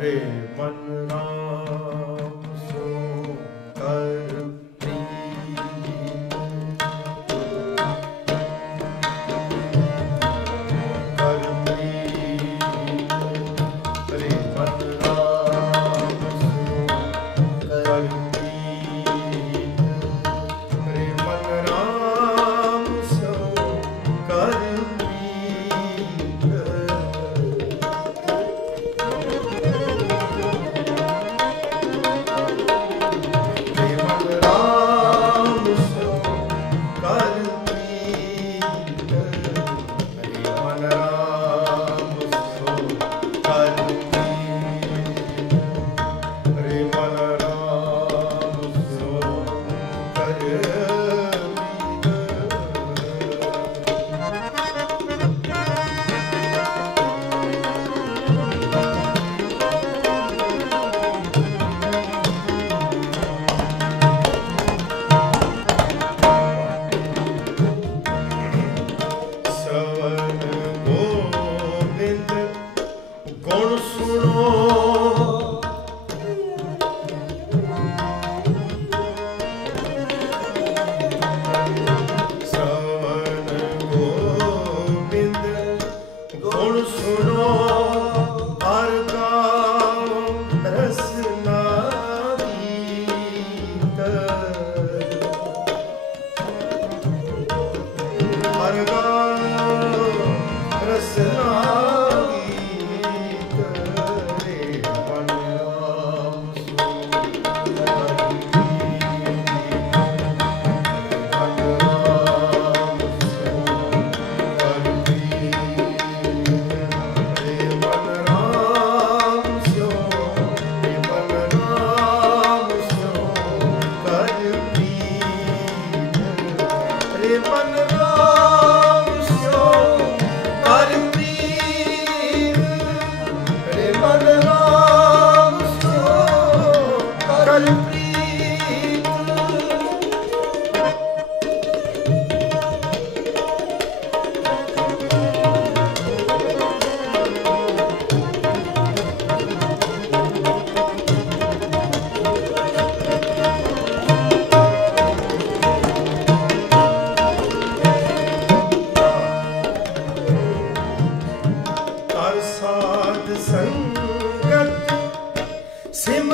रे मन राम सो कर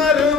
Hare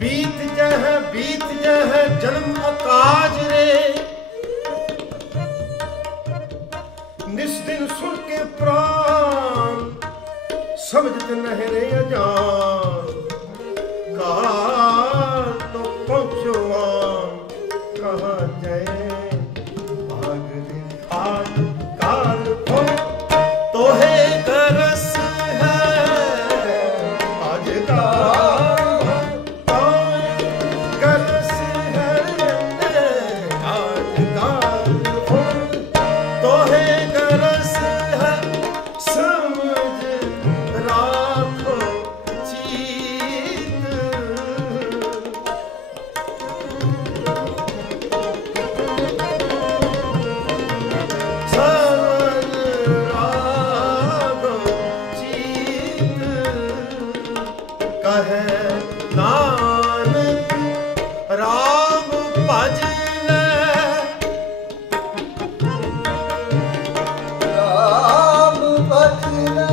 बीत जह जन्म अकाज रे, निस दिन सुन के प्राण समझत नहीं रे अजान। काल तो पहुँचो आम कहाँ जाए भाग दिन आज काल को तो है करस है आज काल करस है आज काल को तो है करस है समझ राखो चीत। कहे नानक राम भज ले, राम भज ले,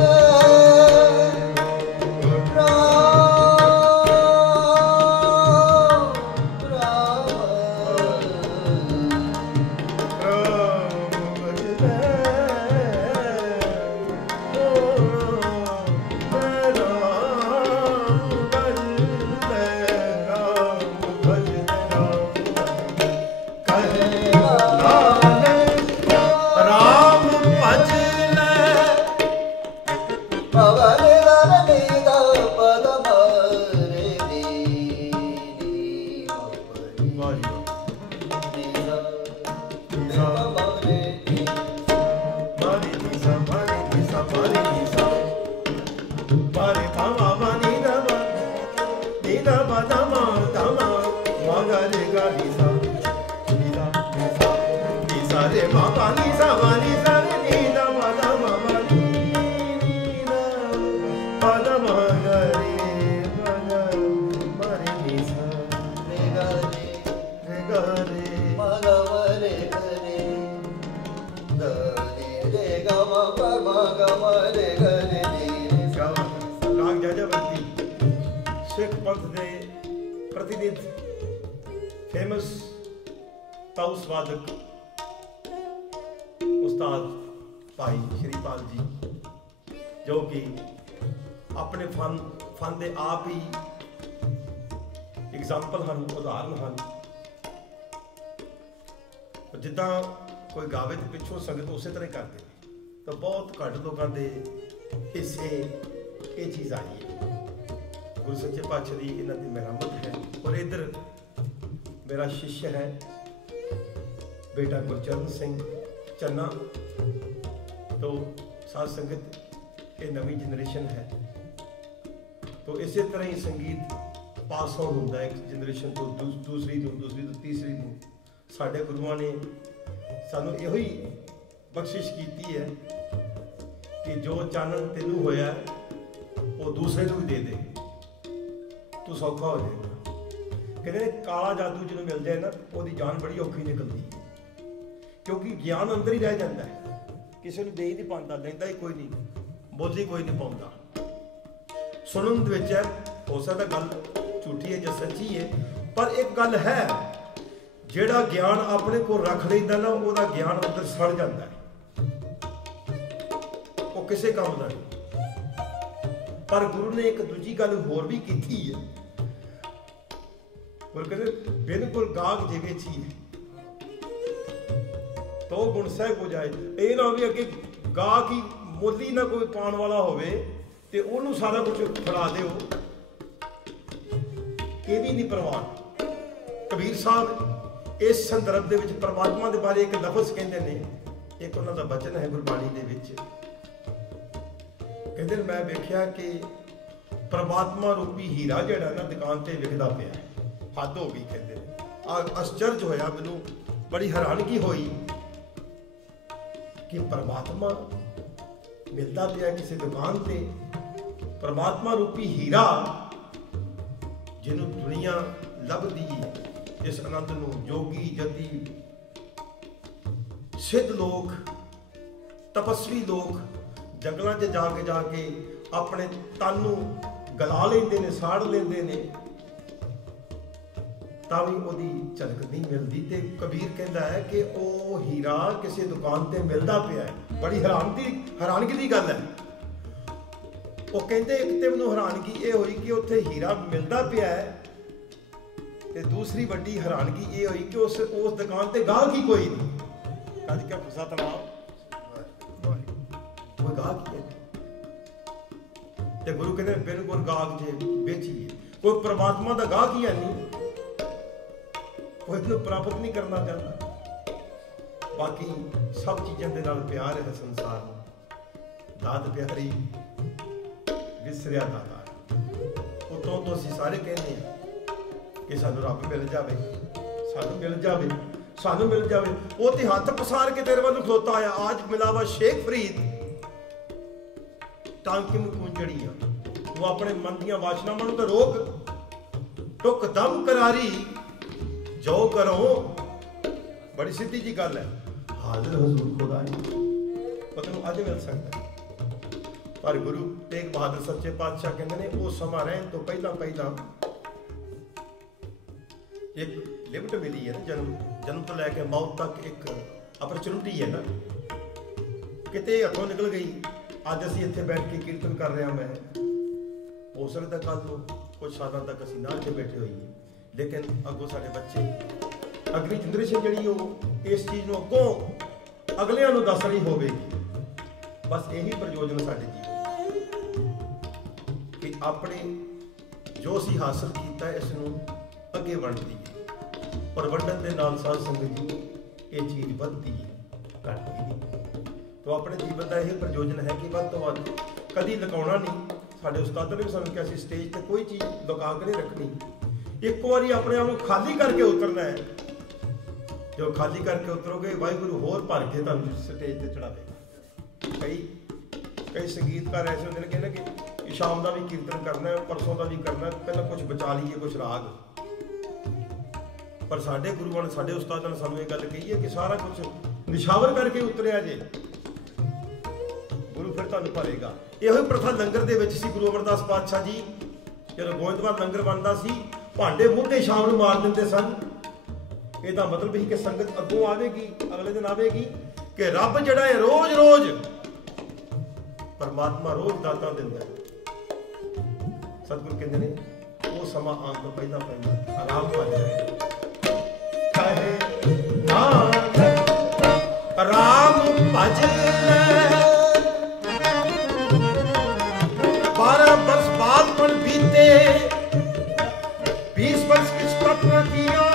सिख पंथ दे प्रतिनिध फेमस ताउस वादक उस्ताद भाई श्रीपाल जी, जो कि अपने फन दे आप ही एग्जाम्पल हैं, उदाहरण हैं। जिदा कोई गावे तो पिछों संगत उस तरह करते हैं, तो बहुत घट लोगों के हिस्से ये चीज़ आई है। गुरु सच्चे पातशाह की इन्हां दी मेहरमत है। और इधर मेरा शिष्य है बेटा गुरचरण सिंह चन्ना। तो साध संगत ये नवी जनरेशन है, तो इस तरह ही संगीत पास ऑन होता है, एक जनरेशन तो दूसरी तो तीसरी तो। साढ़े गुरुआं ने सानू इहो ही बख्शिश की है कि जो चानन तेनू होया वो दूसरे को भी दे दे, तू सौखा हो जाएगा। कहते हैं काला जादू जो मिल जाए ना, वो जान बड़ी औखी निकलती है, क्योंकि ज्ञान अंदर ही रह जाता है, किसी को दे ही नहीं पाता, लेंदा ही कोई नहीं, बोली कोई नहीं पाता। सुनन दे विच है, हो सकता गल झूठी है या सच्ची है, पर एक गल है, जेड़ा ज्ञान अपने को रख लेंदा ना, उसका ज्ञान अंदर सड़ जाता है, वो किसी काम का नहीं। पर गुरु ने एक दूजी गल होर भी की है, कहते बिल्कुल गाग जिवे चीज तो गुण सहब हो जाए। ये ना भी अगे गाग ही मोली ना कोई पान वाला होवे ते ओनू सारा कुछ फड़ा दिओ, ये भी नहीं परवाह। कबीर साहब इस संदर्भ दे विच परमात्मा दे बारे एक लफ्ज़ कहते ने, एक उन्हां दा बचन है गुरबाणी दे विच, कहते मैं वेख्या कि परमात्मा रूपी हीरा जिहड़ा ना दुकान ते विकदा पिया, हद हो गई। कहते आश्चर्य होया, मैनू बड़ी हैरानगी हुई कि परमात्मा मिलता पिया किसी दुकान पे, परमात्मा रूपी हीरा जिन्हों दुनिया लभदी, जिस आनंद नूं जोगी जती सिद्ध लोग तपस्वी लोग जंगलों च जाके अपने तन नूं गला लेंदे ने, साड़ लेंदे ने, ਤਾਂ ਵੀ ਉਹਦੀ ਝਲਕ ਨਹੀਂ ਮਿਲਦੀ। ਤੇ ਕਬੀਰ ਕਹਿੰਦਾ ਹੈ ਕਿ ਉਹ ਹੀਰਾ ਕਿਸੇ ਦੁਕਾਨ ਤੇ ਮਿਲਦਾ ਪਿਆ ਹੈ। ਬੜੀ ਹੈਰਾਨਗੀ ਦੀ ਗੱਲ ਹੈ। ਉਹ ਕਹਿੰਦੇ ਇੱਕ ਤੇ ਮੈਨੂੰ ਹੈਰਾਨਗੀ ਇਹ ਹੋਈ ਕਿ ਉੱਥੇ ਹੀਰਾ ਮਿਲਦਾ ਪਿਆ ਹੈ, ਤੇ ਦੂਸਰੀ ਵੱਡੀ ਹੈਰਾਨਗੀ ਇਹ ਹੋਈ ਕਿ ਉਸ ਦੁਕਾਨ ਤੇ ਗਾਹਕ ਹੀ ਕੋਈ ਨਹੀਂ। ਅੱਜ ਕਿਆ ਫਸਾ ਤਨਾਵ, ਕੋਈ ਗਾਹਕ ਹੀ ਹੈ। ਤੇ ਗੁਰੂ ਕਹਿੰਦੇ ਬਿਲਕੁਲ ਗਾਹਕ ਜੇ ਵੇਚੀਏ, ਕੋਈ ਪ੍ਰਮਾਤਮਾ ਦਾ ਗਾਹਕ ਹੀ ਹੈ ਨਹੀਂ, ਕੋਈ ਇਹਨੂੰ ਪ੍ਰਾਪਤ ਨਹੀਂ ਕਰਨਾ ਚਾਹੁੰਦਾ। ਬਾਕੀ ਸਭ ਚੀਜ਼ਾਂ ਦੇ ਨਾਲ ਪਿਆਰ ਹੈ ਸੰਸਾਰ ਨੂੰ, ਦਾਤ ਪਿਆਰੀ ਵਿਸਰਿਆ ਦਾਤਾ। ਉਤੋਂ ਤੋਂ ਅਸੀਂ ਸਾਰੇ ਕਹਿੰਦੇ ਹਾਂ ਕਿ ਸਾਨੂੰ ਰੱਬ ਮਿਲ ਜਾਵੇ, ਸਾਨੂੰ ਮਿਲ ਜਾਵੇ, ਸਾਨੂੰ ਮਿਲ ਜਾਵੇ। ਉਹ ਤੇ ਹੱਥ ਪਸਾਰ ਕੇ ਤੇਰੇ ਵੱਲ ਨੂੰ ਖਲੋਤਾ ਆਇਆ। आज मिलावा शेख फरीद टांके में कुंजड़ियां, वो अपने मन दियां वासनावां नूं ते रोक, टुक दम करारी जो करो। बड़ी सीधी जी गल है। हाजिर हजूर खुदा है, पता नहीं अज मिल सकता, पर गुरु तेग बहादुर सच्चे पातशाह कहते हैं वो समा रहन तो पहला एक लिमिट मिली है ना, जन्म तो लैके मौत तक एक अपॉर्चुनिटी है ना। किते हथों निकल गई, अज असीं इत्थे बैठ के कीर्तन कर रहे हैं, मैं हो सकता कल तो कुछ सालों तक असीं नाल के बैठे होइए, लेकिन अगों साडे बच्चे अगली जनरेशन जिहड़ी वो इस चीज़ नूं अगों अगलियां नूं दस रही होवेगी। बस यही प्रयोजन साडे जीवन कि अपने जो असीं हासिल कीता इस नूं अगे वंडदी है, पर वंडन दे नाल साध संगत जी ये चीज़ वधदी है, घटदी नहीं। तो अपने जीवन का यह प्रयोजन है कि वध तो वध कदी लुकाउणा नहीं। साडे उस्ताद ने भी सानूं कहा सी स्टेज ते कोई चीज़ लुका के नहीं रखनी, एक बारी अपने आप को खाली करके उतरना है। जो खाली करके उतरोगे वाहिगुरू होर भर के तुहानूं स्टेज ते चढ़ावेगा। कई संगीतकार ऐसे होंदे ने कहंदे कि शाम का भी कीर्तन करना है, परसों का भी करना है, पहले कुछ बचा लीए कुछ राग। पर साडे गुरुआं ने साडे उस्तादां ने सानूं इह गल कही है कि सारा कुछ निछावर करके उतरिया जे गुरु फिर तुहानूं भरेगा। इहो प्रथा लंगर दे विच सी। गुरु अमरदास पातशाह जी जदों गोइंदवाल लंगर बनदा सी, भांडे मुद्दे शाम नूं मार दिंदे सन। ਇਹਦਾ मतलब ही कि संगत अगों आवेगी, अगले दिन आवेगी कि रब जिहड़ा है रोज रोज परमात्मा रोज दाता दिंदा है। सतगुरु कहंदे ने वो समा आउण तो पहला आराम पा जाए, कहे नानक राम भज ले। 12 वर्ष बाद बीते, 20 वर्ष किस तक न किया,